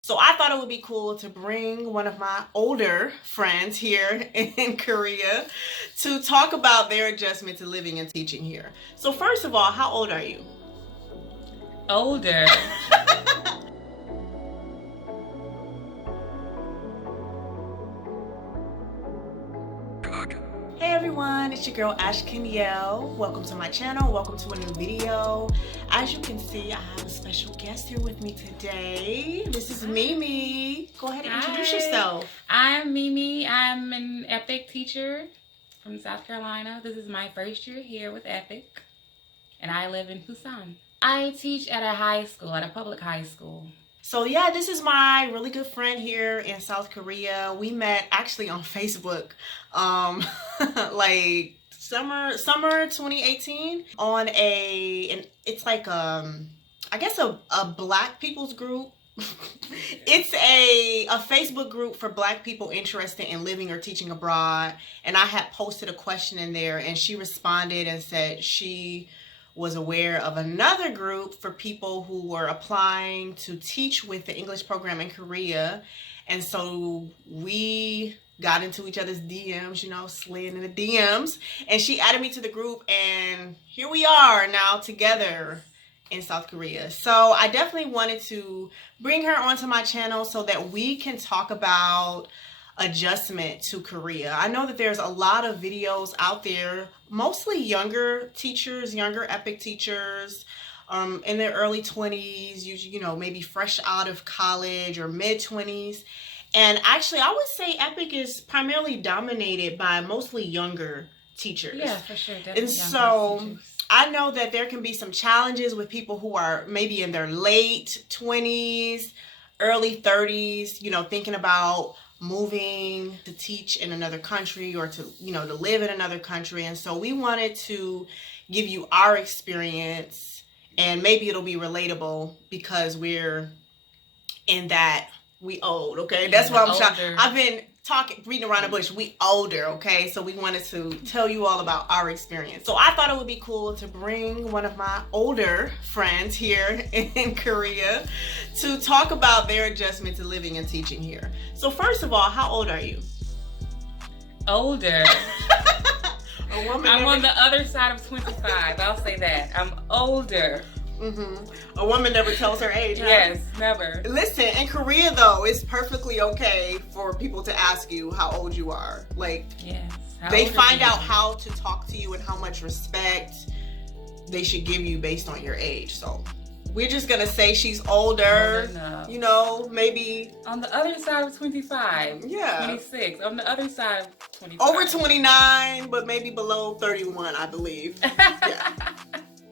So I thought it would be cool to bring one of my older friends here in Korea to talk about their adjustment to living and teaching here. So first of all, how old are you? Older. Hey everyone, it's your girl Ash Kenyail. Welcome to my channel, welcome to a new video. As you can see, I have a special guest here with me today. This is Mimi. Go ahead and introduce yourself. I'm Mimi. I'm an Epik teacher from South Carolina. This is my first year here with Epik, and I live in Busan. I teach at a high school, at a public high school. So yeah, this is my really good friend here in South Korea. We met actually on Facebook, like summer 2018 on it's like I guess a Black people's group. It's a Facebook group for Black people interested in living or teaching abroad, and I had posted a question in there, and she responded and said she was aware of another group for people who were applying to teach with the English program in Korea. And so we got into each other's DMs, you know, slid in the DMs, and she added me to the group, and here we are now together in South Korea. So I definitely wanted to bring her onto my channel so that we can talk about adjustment to Korea. I know that there's a lot of videos out there, mostly younger teachers, younger Epik teachers, in their early 20s, you know, maybe fresh out of college or mid 20s. And actually, I would say Epik is primarily dominated by mostly younger teachers. Yeah, for sure. Definitely. And so I know that there can be some challenges with people who are maybe in their late 20s, early 30s, you know, thinking about moving to teach in another country or to, you know, to live in another country. And so we wanted to give you our experience, and maybe it'll be relatable because we're in that we old, okay? Yeah, that's why I'm trying. I've been reading around the bush. We older, okay? So we wanted to tell you all about our experience. So I thought it would be cool to bring one of my older friends here in Korea to talk about their adjustment to living and teaching here. So first of all, how old are you? Older. I'm on the other side of 25. I'll say that. I'm older. A woman never tells her age, huh? Yes, never. Listen, in Korea though, it's perfectly okay for people to ask you how old you are. Like, yes. They find out how to talk to you and how much respect they should give you based on your age. So we're just gonna say she's older, you know, maybe on the other side of 25. Yeah. 26. On the other side of 25. Over 29, but maybe below 31, I believe. Yeah.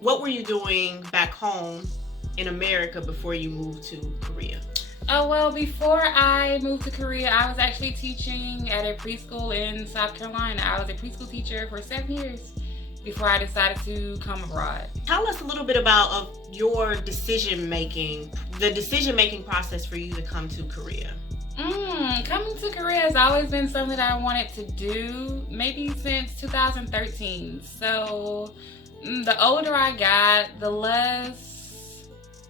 What were you doing back home in America before you moved to Korea? Oh, well, before I moved to Korea, I was actually teaching at a preschool in South Carolina. I was a preschool teacher for 7 years before I decided to come abroad. Tell us a little bit about your the decision-making process for you to come to Korea. Coming to Korea has always been something that I wanted to do, maybe since 2013. So the older I got, the less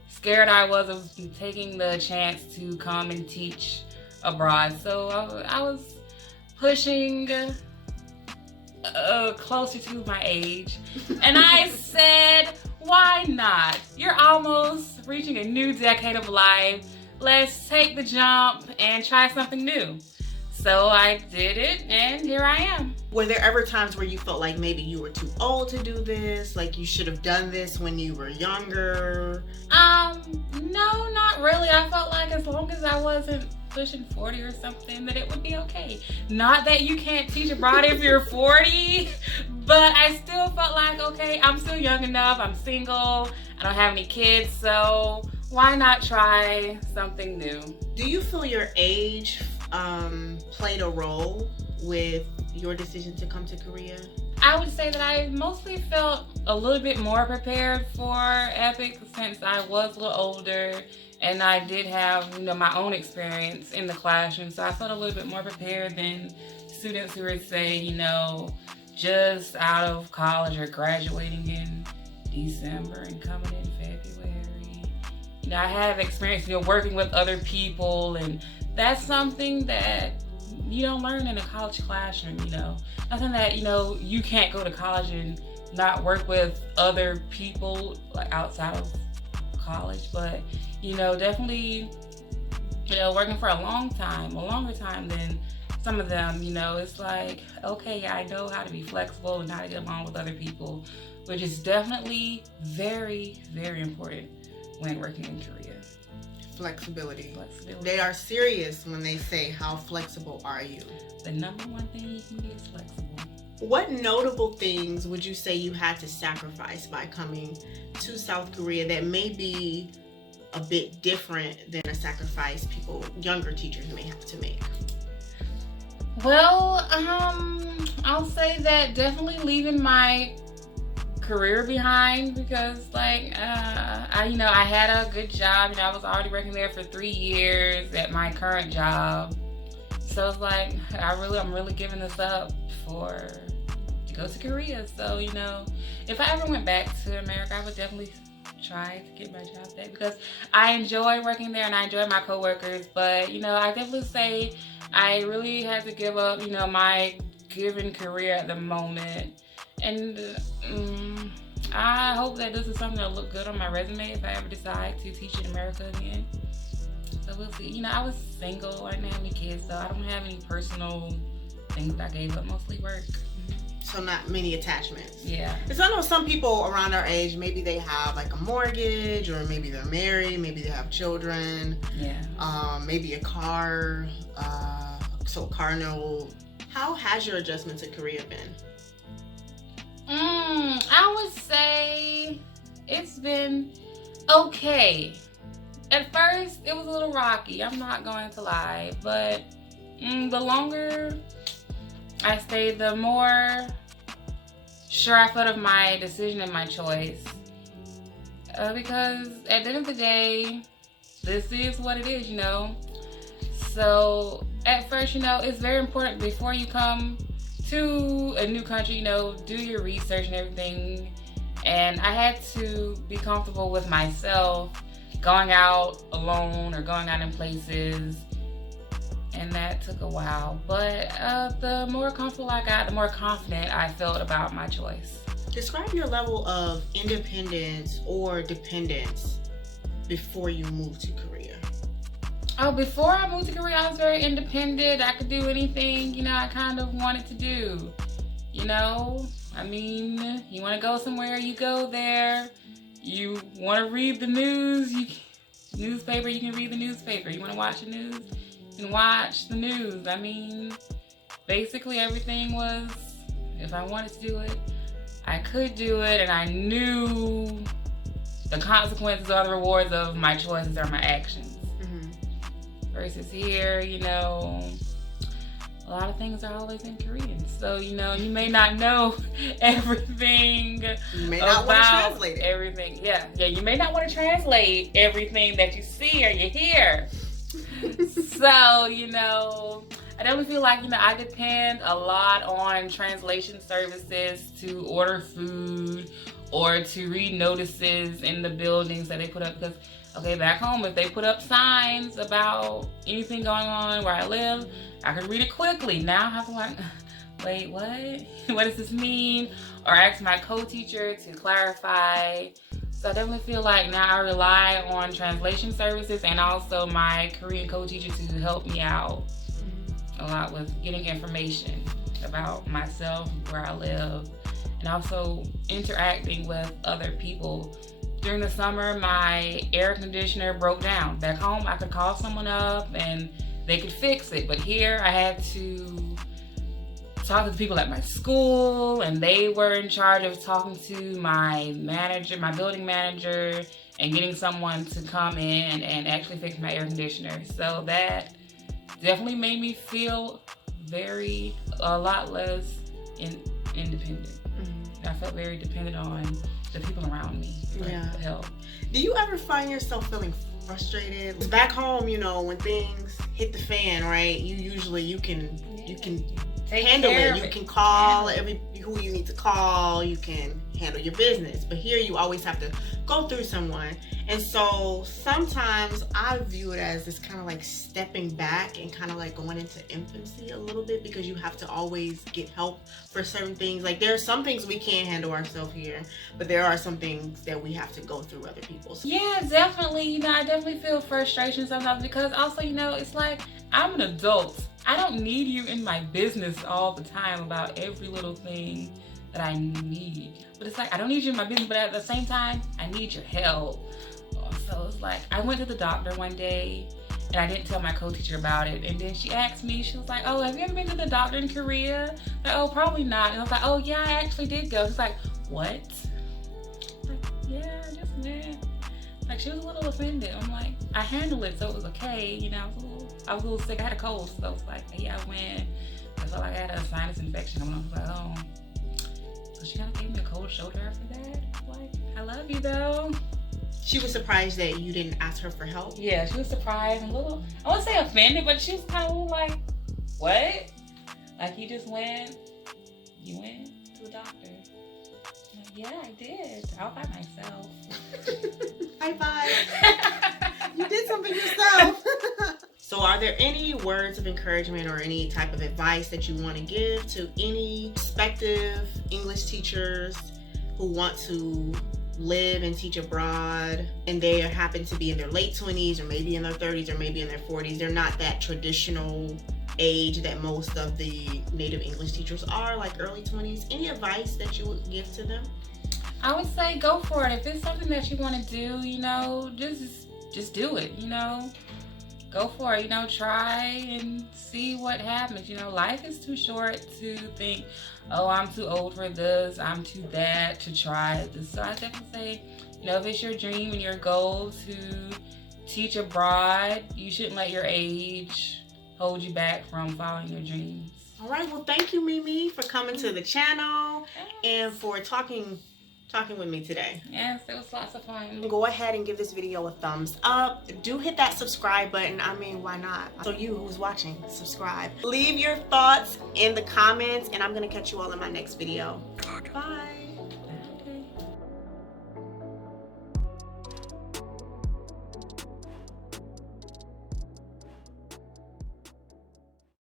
scared I was of taking the chance to come and teach abroad. So I was pushing closer to my age, and I said, why not? You're almost reaching a new decade of life. Let's take the jump and try something new. So I did it, and here I am. Were there ever times where you felt like maybe you were too old to do this? Like you should have done this when you were younger? No, not really. I felt like as long as I wasn't pushing 40 or something, that it would be okay. Not that you can't teach abroad if you're 40, but I still felt like, okay, I'm still young enough. I'm single. I don't have any kids, so why not try something new? Do you feel your age played a role with your decision to come to Korea? I would say that I mostly felt a little bit more prepared for Epik since I was a little older and I did have, you know, my own experience in the classroom. So I felt a little bit more prepared than students who would say, you know, just out of college or graduating in December and coming in February. You know, I have experience, working with other people, and that's something that you don't learn in a college classroom, Nothing that, you can't go to college and not work with other people like outside of college, but, definitely, working for a longer time than some of them, it's like, okay, I know how to be flexible and how to get along with other people, which is definitely very, very important when working in Korea. Flexibility. They are serious when they say, how flexible are you? The number one thing you can be is flexible. What notable things would you say you had to sacrifice by coming to South Korea that may be a bit different than a sacrifice younger teachers may have to make? Well, I'll say that definitely leaving my career behind, because I had a good job, I was already working there for 3 years at my current job, so it's like I'm really giving this up to go to Korea. So if I ever went back to America, I would definitely try to get my job back, because I enjoy working there and I enjoy my coworkers, but I definitely say I really had to give up my given career at the moment. And I hope that this is something that'll look good on my resume if I ever decide to teach in America again. So we'll see. I was single. I didn't have any kids, so I don't have any personal things that I gave up, mostly work. So not many attachments. Yeah. Because I know some people around our age, maybe they have like a mortgage, or maybe they're married, maybe they have children. Yeah. Maybe a car. So car note. How has your adjustment to Korea been? I would say it's been okay. At first, it was a little rocky. I'm not going to lie, but the longer I stayed, the more sure I felt of my decision and my choice. Because at the end of the day, this is what it is, So at first, it's very important before you come to a new country, do your research and everything. And I had to be comfortable with myself going out alone or going out in places. And that took a while. But the more comfortable I got, the more confident I felt about my choice. Describe your level of independence or dependence before you moved to Korea. Oh, before I moved to Korea, I was very independent. I could do anything, I kind of wanted to do. You want to go somewhere, you go there. You want to read the news, newspaper, you can read the newspaper. You want to watch the news, you can watch the news. Basically everything was, if I wanted to do it, I could do it, and I knew the consequences or the rewards of my choices or my actions. Versus here, a lot of things are always in Korean. So, you may not know everything. You may not want to translate it. Everything. Yeah, you may not want to translate everything that you see or you hear. So, I definitely feel like, I depend a lot on translation services to order food or to read notices in the buildings that they put up, because back home, if they put up signs about anything going on where I live, I could read it quickly. Now I have to wait, what? What does this mean? Or ask my co-teacher to clarify. So I definitely feel like now I rely on translation services and also my Korean co-teacher to help me out a lot with getting information about myself, where I live, and also interacting with other people. During the summer, my air conditioner broke down. Back home, I could call someone up and they could fix it. But here, I had to talk to the people at my school, and they were in charge of talking to my manager, my building manager, and getting someone to come in and actually fix my air conditioner. So that definitely made me feel a lot less independent. I felt very dependent on the people around me for help. Do you ever find yourself feeling frustrated? Back home, when things hit the fan, right? You can handle it. You can call who you need to call, you can handle your business. But here you always have to go through someone. And so sometimes I view it as this kind of like stepping back and kind of like going into infancy a little bit, because you have to always get help for certain things. Like there are some things we can't handle ourselves here, but there are some things that we have to go through other people's. Yeah, definitely. You know, I definitely feel frustration sometimes, because also, you know, it's like I'm an adult. I don't need you in my business all the time about every little thing that I need. But it's like, I don't need you in my business, but at the same time, I need your help. So it's like, I went to the doctor one day and I didn't tell my co-teacher about it. And then she asked me, she was like, oh, have you ever been to the doctor in Korea? Like, oh, probably not. And I was like, oh yeah, I actually did go. She's like, what? Like, yeah, I just went. Like, she was a little offended. I'm like, I handled it, so it was okay. You know, I was a little sick. I had a cold, so I was like, yeah, I went. I felt like I had a sinus infection. And I was like, oh. So she kind of gave me a cold shoulder after that. Like, I love you though. She was surprised that you didn't ask her for help? Yeah, she was surprised and a little, I wouldn't say offended, but she was kind of like, what? Like, you just went, you went to the doctor. I'm like, yeah, I did. All by myself. High five. You did something yourself. So are there any words of encouragement or any type of advice that you want to give to any prospective English teachers who want to live and teach abroad, and they happen to be in their late 20s or maybe in their 30s or maybe in their 40s? They're not that traditional age that most of the native English teachers are, like early 20s. Any advice that you would give to them? I would say go for it. If it's something that you want to do, you know, just do it, you know. Go for it, you know, try and see what happens. You know, life is too short to think, oh, I'm too old for this, I'm too that to try this. So I definitely say, you know, if it's your dream and your goal to teach abroad, you shouldn't let your age hold you back from following your dreams. All right, well, thank you, Mimi, for coming to the channel and for talking with me today. Yes, it was lots of fun. Go ahead and give this video a thumbs up. Do hit that subscribe button. I mean, why not? So you who's watching, subscribe. Leave your thoughts in the comments, and I'm gonna catch you all in my next video. Bye.